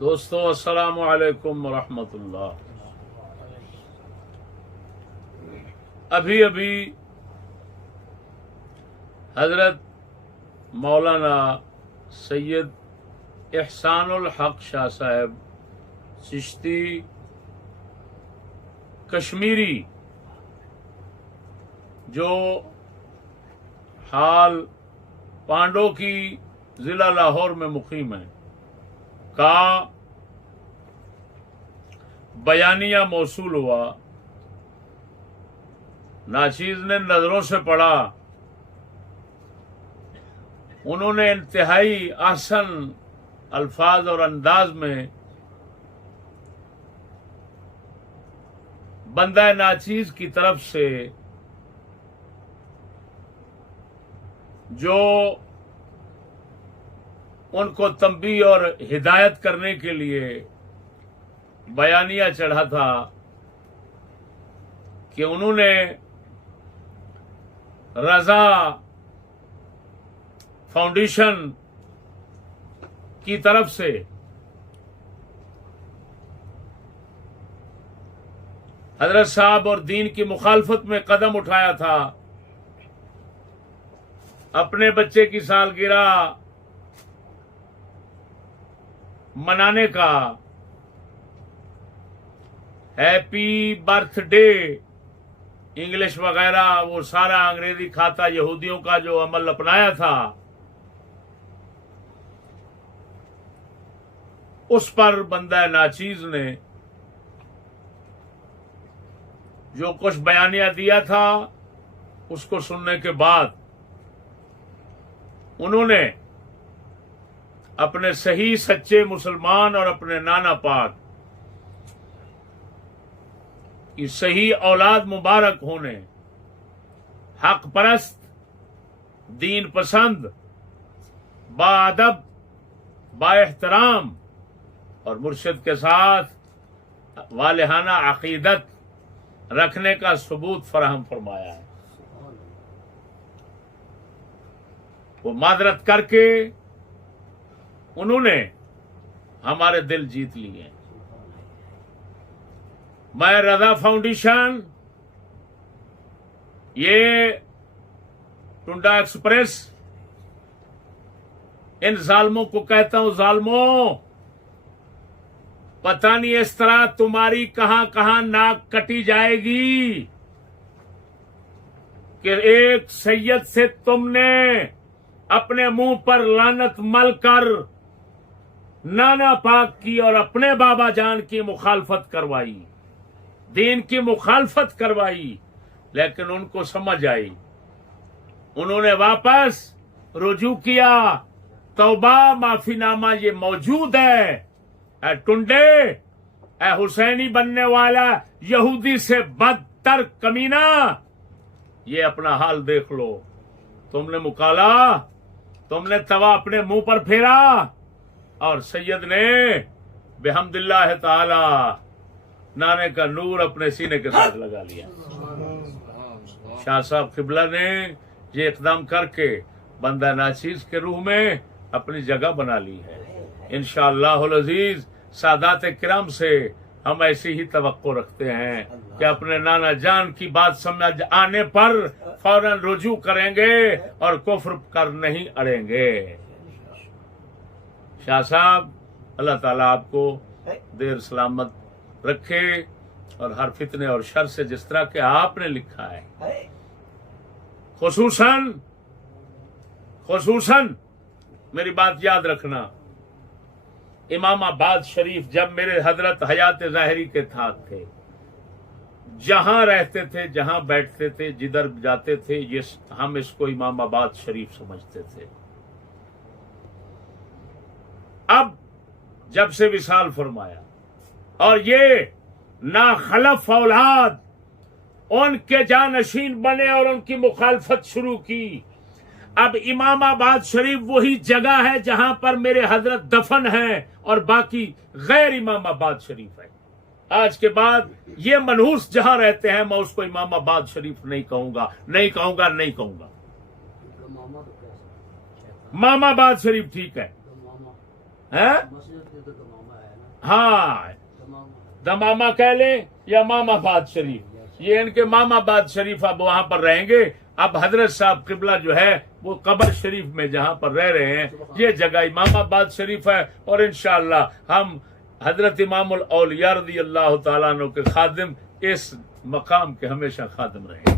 دوستو السلام علیکم ورحمۃ اللہ. ابھی حضرت مولانا سید احسان الحق شاہ صاحب چشتی کشمیری جو حال پانڈو کی ضلع لاہور میں مقیم ہے کا بیانیہ موصول ہوا. ناچیز نے نظروں سے پڑھا. انہوں نے انتہائی احسن الفاظ اور انداز میں بندہ ناچیز کی طرف سے جو ان کو تنبیہ اور ہدایت کرنے کے لیے بیانیہ چڑھا تھا کہ انہوں نے رضا فاؤنڈیشن کی طرف سے حضرت صاحب اور دین کی مخالفت میں قدم اٹھایا تھا. اپنے بچے کی سالگرہ منانے کا ہیپی برتھ ڈے انگلش وغیرہ وہ سارا انگریزی کھاتا یہودیوں کا جو عمل اپنایا تھا اس پر بندہ ناچیز نے جو کچھ بیانیہ دیا تھا اس کو سننے کے بعد انہوں نے اپنے صحیح سچے مسلمان اور اپنے نانا پاک کی صحیح اولاد مبارک ہونے، حق پرست، دین پسند، با ادب، با احترام اور مرشد کے ساتھ والہانہ عقیدت رکھنے کا ثبوت فراہم فرمایا ہے. وہ معذرت کر کے انہوں نے ہمارے دل جیت لیے. میں رضا فاؤنڈیشن یہ ٹنڈا ایکسپریس ان ظالموں کو کہتا ہوں، ظالموں پتہ نہیں اس طرح تمہاری کہاں کہاں ناک کٹی جائے گی کہ ایک سید سے تم نے اپنے منہ پر لعنت مل کر نانا پاک کی اور اپنے بابا جان کی مخالفت کروائی، دین کی مخالفت کروائی، لیکن ان کو سمجھ آئی. انہوں نے واپس رجوع کیا. توبہ معافی نامہ یہ موجود ہے. اے ٹنڈے، اے حسینی بننے والا یہودی سے بدتر کمینہ، یہ اپنا حال دیکھ لو. تم نے مکالا، تم نے توا اپنے منہ پر پھیرا اور سید نے بحمد اللہ تعالی نانے کا نور اپنے سینے کے ساتھ لگا لیا. شاہ صاحب قبلہ نے یہ اقدام کر کے بندہ ناچیز کے روح میں اپنی جگہ بنا لی ہے. انشاءاللہ العزیز سادات کرام سے ہم ایسی ہی توقع رکھتے ہیں کہ اپنے نانا جان کی بات سمجھ آنے پر فوراً رجوع کریں گے اور کفر کر نہیں اڑیں گے. شاہ صاحب اللہ تعالیٰ آپ کو دیر سلامت رکھے اور ہر فتنے اور شر سے جس طرح کہ آپ نے لکھا ہے خصوصاً میری بات یاد رکھنا، امام آباد شریف جب میرے حضرت حیات ظاہری کے ساتھ تھے، جہاں رہتے تھے، جہاں بیٹھتے تھے، جدھر جاتے تھے، ہم اس کو امام آباد شریف سمجھتے تھے. اب جب سے وصال فرمایا اور یہ ناخلف اولاد ان کے جانشین بنے اور ان کی مخالفت شروع کی، اب امام آباد شریف وہی جگہ ہے جہاں پر میرے حضرت دفن ہیں اور باقی غیر امام آباد شریف ہے. آج کے بعد یہ منحوس جہاں رہتے ہیں میں اس کو امام آباد شریف نہیں کہوں گا. ماما آباد شریف ٹھیک ہے. ہاں دمامہ کہہ لیں یا ماما آباد شریف، یہ ان کے ماما آباد شریف اب وہاں پر رہیں گے۔ اب حضرت صاحب قبلہ جو ہے وہ قبر شریف میں جہاں پر رہ رہے ہیں یہ جگہ امام آباد شریف ہے، اور انشاءاللہ ہم حضرت امام الاولیاء رضی اللہ تعالیٰ عنہ کے خادم اس مقام کے ہمیشہ خادم رہیں گے۔